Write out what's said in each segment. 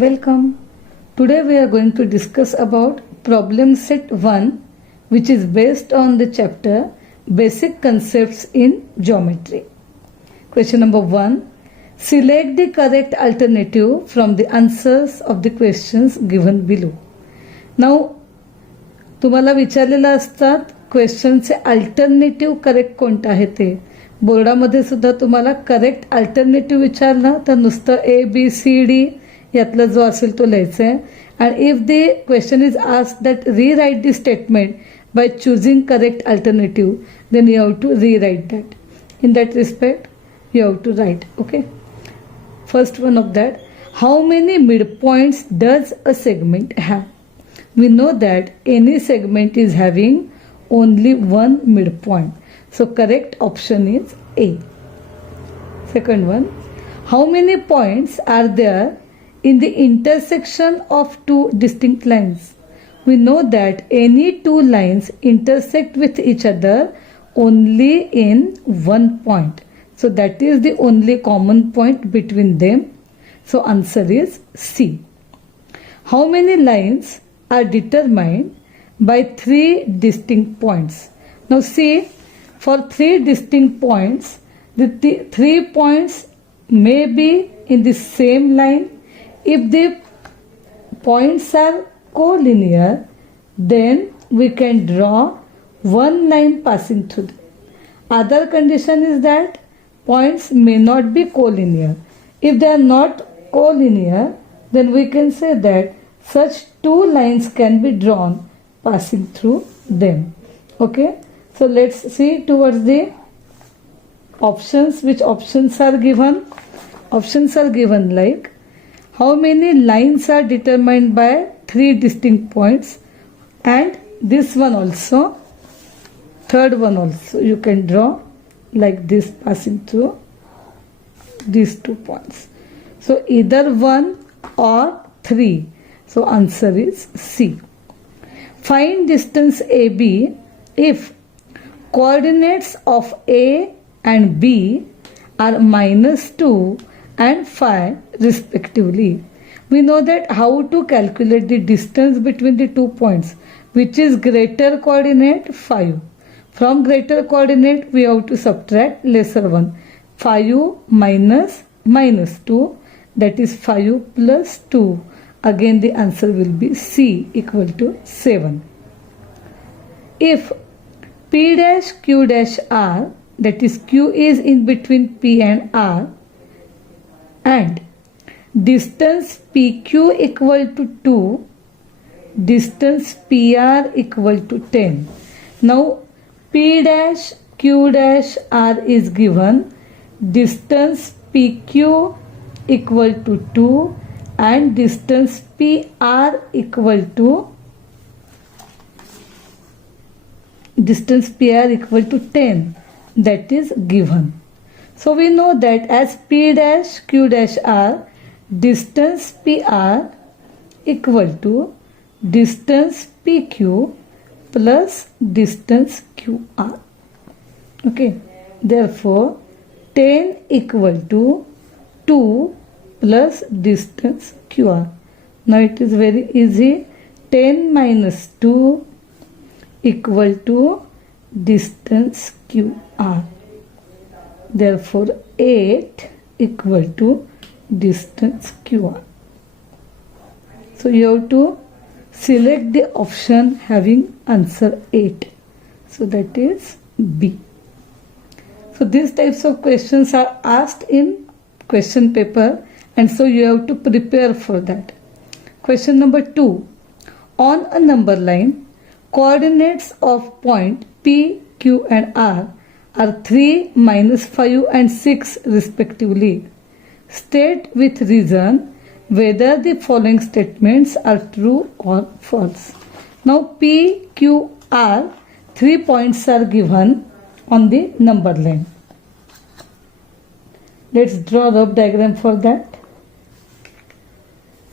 Welcome. Today we are going to discuss about problem set 1, which is based on the chapter Basic Concepts in Geometry. Question number 1. Select the correct alternative from the answers of the questions given below. Now तुम्हाला विचारलेलं असतात क्वेश्चनचे alternative correct कोणतं आहे ते. बोर्डामध्ये सुद्धा तुम्हाला correct alternative विचारलं तर नुसतं ABCD यातला जो असेल तो लिहायचा आहे. And if the question is asked that rewrite the statement by choosing correct alternative, then you have to rewrite that. In that respect you have to write. Okay, first one of that, how many mid points does a segment have? We know that any segment is having only one midpoint. So correct option is A. Second one, how many points are there in the intersection of two distinct lines? We know that any two lines intersect with each other only in one point. So that is the only common point between them. So answer is C. How many lines are determined by three distinct points? Now see, for three distinct points, the 3 points may be in the same line. If the points are collinear, then we can draw one line passing through them. Other condition is that points may not be collinear. If they are not collinear, then we can say that such two lines can be drawn passing through them. Okay, so let's see towards the options. Which options are given? Options are given like, how many lines are determined by three distinct points, and this one also, third one also you can draw like this, passing through these 2 points. So either 1 or 3. So answer is C. Find distance AB if coordinates of A and B are -2 and 5 respectively. We know that how to calculate the distance between the 2 points, which is greater coordinate 5. From greater coordinate we have to subtract lesser one. 5 minus -2, that is 5 plus 2. Again the answer will be C, equal to 7. If P dash Q dash R, that is Q is in between P and R, and distance PQ equal to 2, distance PR equal to 10. Now P dash Q dash R is given, distance PQ equal to 2, and distance PR equal to 10, that is given. So we know that as P dash Q dash R, distance PR equal to distance PQ plus distance QR. Okay, therefore 10 equal to 2 plus distance QR. Now it is very easy. 10 minus 2 equal to distance QR. Therefore 8 equal to distance QR. So you have to select the option having answer 8. So that is B. So these types of questions are asked in question paper, and so you have to prepare for that. Question number 2. On a number line, coordinates of point P, Q and R are 3, -5 and 6 respectively. State with reason whether the following statements are true or false. Now P, Q, R, 3 points are given on the number line. Let's draw a rough diagram for that.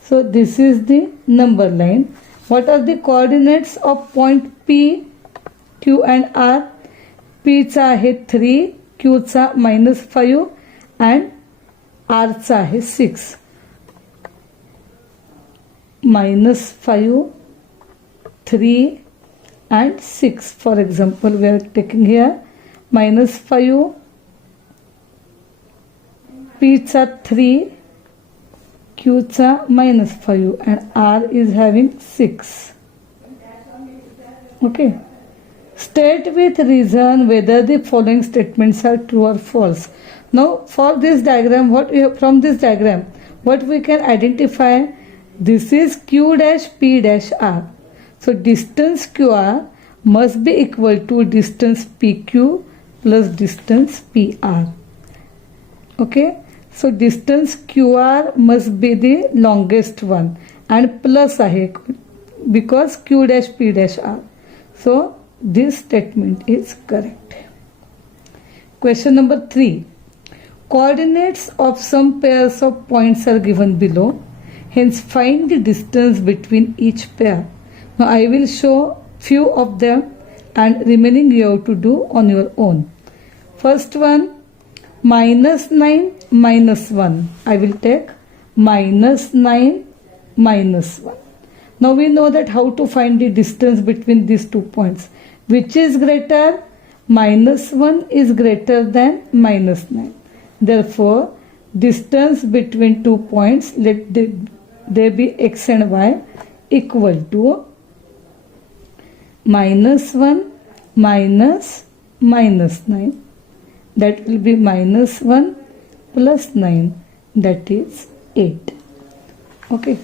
So this is the number line. What are the coordinates of point P, Q and R? P चा आहे 3, Q चा -5 and R चा आहे 6. -5, 3 and 6. For example, we are taking here -5, P चा 3, Q चा -5 and R is having 6. Okay. State with reason whether the following statements are true or false. Now for this diagram, from this diagram, what we can identify, this is Q dash P dash R. So distance QR must be equal to distance PQ plus distance PR. Okay. So distance QR must be the longest one and plus ahe because Q dash P dash R. So this statement is correct. Question number 3. Coordinates of some pairs of points are given below. Hence find the distance between each pair. Now I will show few of them and remaining you have to do on your own. First one, -9, -1. I will take -9, -1. Now we know that how to find the distance between these 2 points. Which is greater? -1 is greater than -9. Therefore, distance between 2 points, let they be x and y, equal to -1 minus -9. That will be -1 plus 9, that is 8. Okay.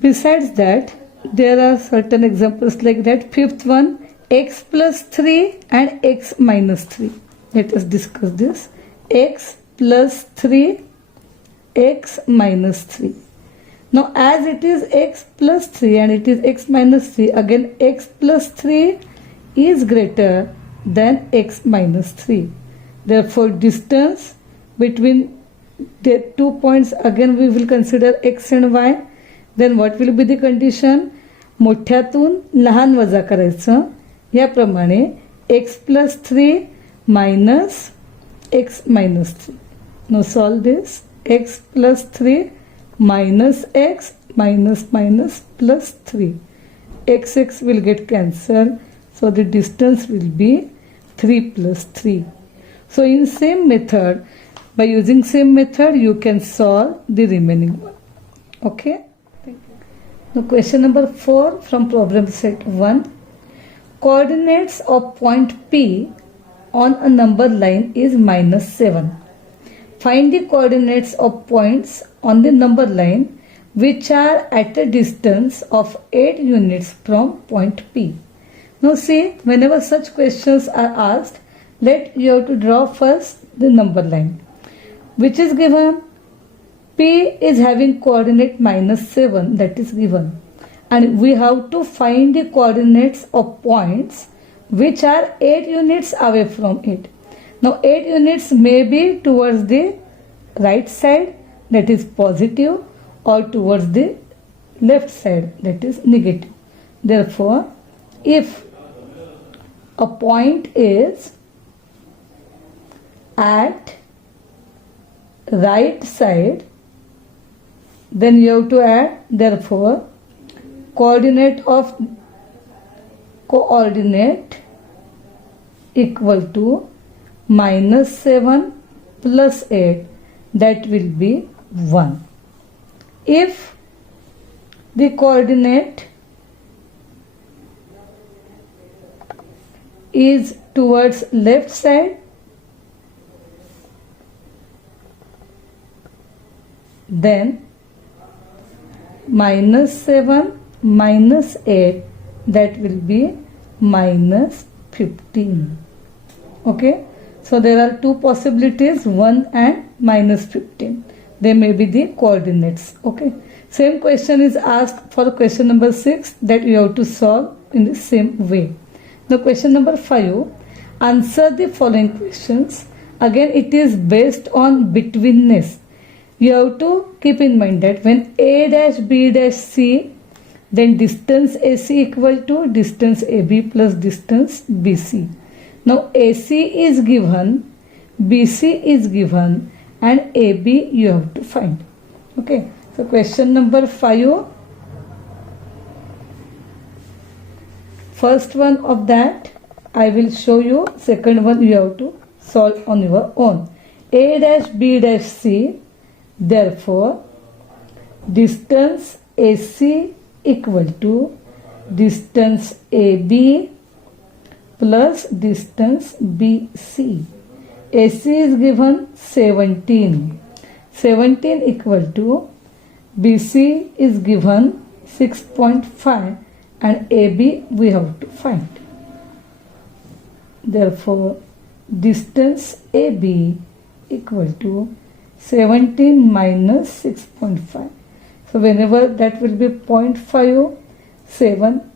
Besides that, there are certain examples like that. Fifth one, x plus 3 and x minus 3. Let us discuss this. X plus 3, x minus 3. Now as it is x plus 3 and it is x minus 3, again x plus 3 is greater than x minus 3. Therefore distance between the 2 points, again we will consider x and y. Then what will be the condition? मोठ्यातून लहान वजा करायचं. याप्रमाणे x plus 3 minus x minus 3. Now solve this. X plus 3 minus x minus minus plus 3. X will get cancelled. So the distance will be 3 plus 3. So in same method, by using same method, you can solve the remaining one. Okay. Now question number 4 from problem set 1. Coordinates of point P on a number line is -7. Find the coordinates of points on the number line which are at a distance of 8 units from point P. Now see, whenever such questions are asked, you have to draw first the number line which is given. P is having coordinate -7, that is given, and we have to find the coordinates of points which are 8 units away from it. Now 8 units may be towards the right side, that is positive, or towards the left side, that is negative. Therefore, if a point is at right side, then you have to add, therefore coordinate equal to -7 plus 8, that will be 1. If the coordinate is towards left side, then -7 minus 8, that will be -15. Okay, so there are two possibilities, 1 and -15. They may be the coordinates. Okay, same question is asked for question number 6, that you have to solve in the same way. Now question number 5, answer the following questions. Again it is based on betweenness. You have to keep in mind that when A dash B dash C, then distance AC equal to distance AB plus distance BC. Now AC is given, BC is given, and AB you have to find. Okay, So question number 5. First one of that I will show you. Second one you have to solve on your own. A dash B dash C. Therefore, distance AC equal to distance AB plus distance BC. AC is given 17. 17 equal to BC is given 6.5 and AB we have to find. Therefore, distance AB equal to 17 minus 6.5. So whenever that will be 0.5, 7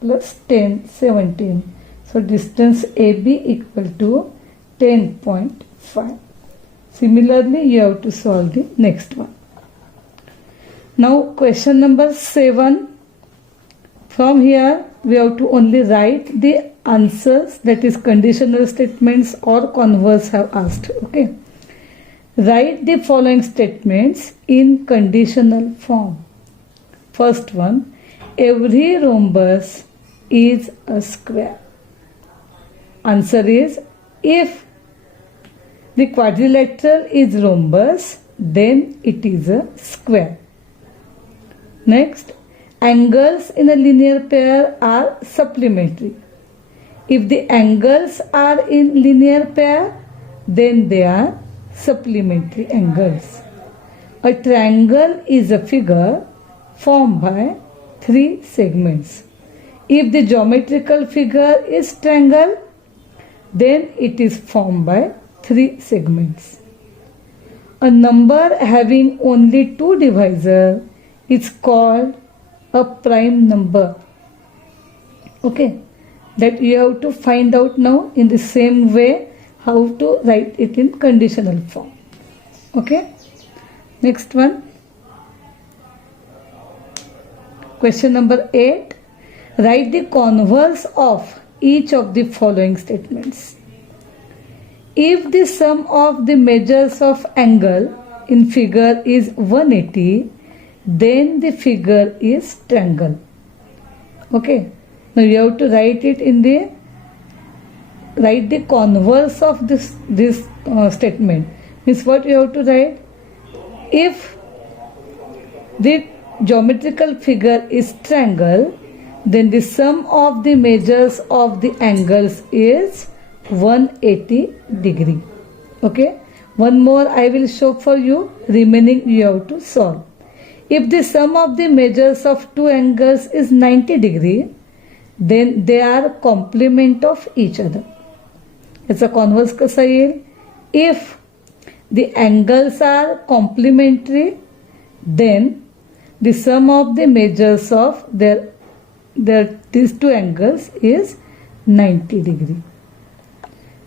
plus 10, 17. So distance AB equal to 10.5. Similarly, you have to solve the next one. Now question number 7. From here, we have to only write the answers, that is conditional statements or converse have asked. Okay. Write the following statements in conditional form. First one, every rhombus is a square. Answer is, if the quadrilateral is rhombus, then it is a square. Next, angles in a linear pair are supplementary. If the angles are in linear pair, then they are supplementary angles. A triangle is a figure formed by 3 segments. If the geometrical figure is triangle, then it is formed by 3 segments. A number having only 2 divisors is called a prime number. Okay, that you have to find out now in the same way how to write it in conditional form. Okay, next one. Question number 8. Write the converse of each of the following statements. If the sum of the measures of angle in figure is 180, then the figure is triangle. Okay, now you have to write it in the converse of this statement. Means what you have to write? If the geometrical figure is triangle, then the sum of the measures of the angles is 180 degree. Okay, one more I will show for you, remaining you have to solve. If the sum of the measures of 2 angles is 90 degree, then they are complement of each other. याचा converse कसा येईल? If the angles are complementary, then the sum of the measures of these 2 angles is 90 degree.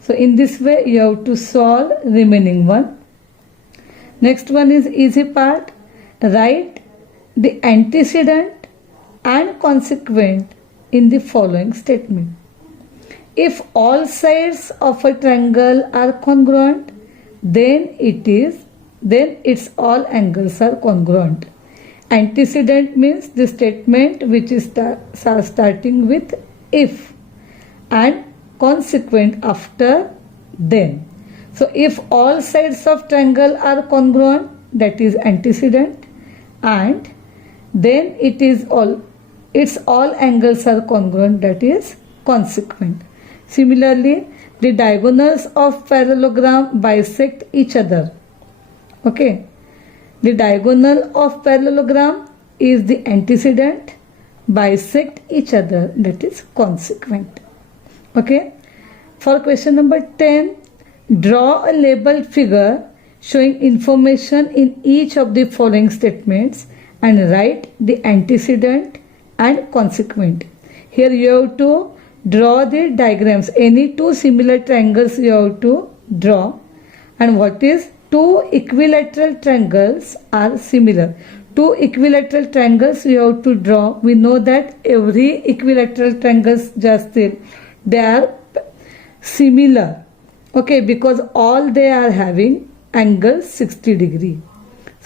So in this way you have to solve remaining one. Next one is easy part. Write the antecedent and consequent in the following statement. If all sides of a triangle are congruent, then its all angles are congruent. Antecedent means the statement which is starting with if, and consequent after then. So if all sides of triangle are congruent, that is antecedent, and then its all angles are congruent, that is consequent. Similarly, the diagonals of parallelogram bisect each other. Okay, the diagonal of parallelogram is the antecedent, bisect each other, that is consequent. Okay, for question number 10, draw a labeled figure showing information in each of the following statements and write the antecedent and consequent. Here you have to draw the diagrams. Any 2 similar triangles you have to draw. And what is 2 equilateral triangles are similar. 2 equilateral triangles you have to draw. We know that every equilateral triangles they are similar. Okay, because all they are having angle 60 degree.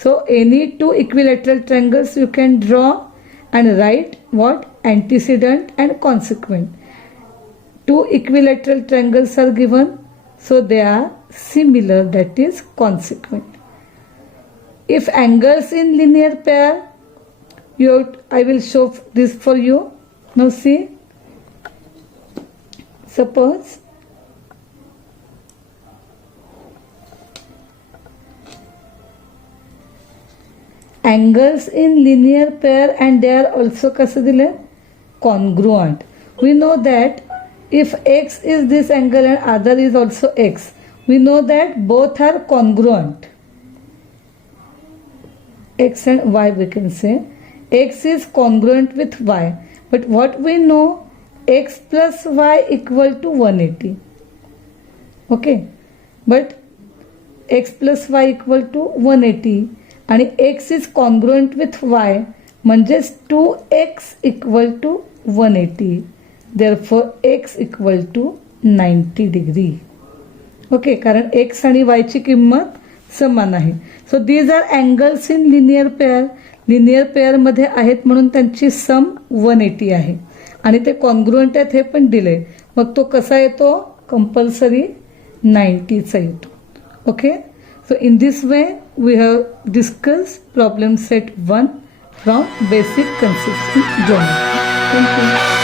So any two equilateral triangles you can draw and write what? Antecedent and consequent. Two equilateral triangles are given, so they are similar, that is consequent. If angles in linear pair, I will show this for you. Now see, suppose angles in linear pair and they are also कसे दिले? Congruent. We know that if x is this angle and other is also x, we know that both are congruent. X and y, we can say x is congruent with y, but what we know, x plus y equal to 180. Okay, but x plus y equal to 180 आणि x is congruent with y म्हणजेच 2x equal to 180. Therefore x equal to 90 degree. Okay, कारण x आणि y ची किंमत समान आहे. So these are angles in linear pair. Linear पेअरमध्ये आहेत म्हणून त्यांची सम 180 आहे आणि ते कॉन्ग्रुएंट आहेत हे पण दिले. मग तो कसा येतो? कंपल्सरी 90चा येतो. Okay, so in this way we have discussed problem set 1 from basic concepts in geometry. Thank you.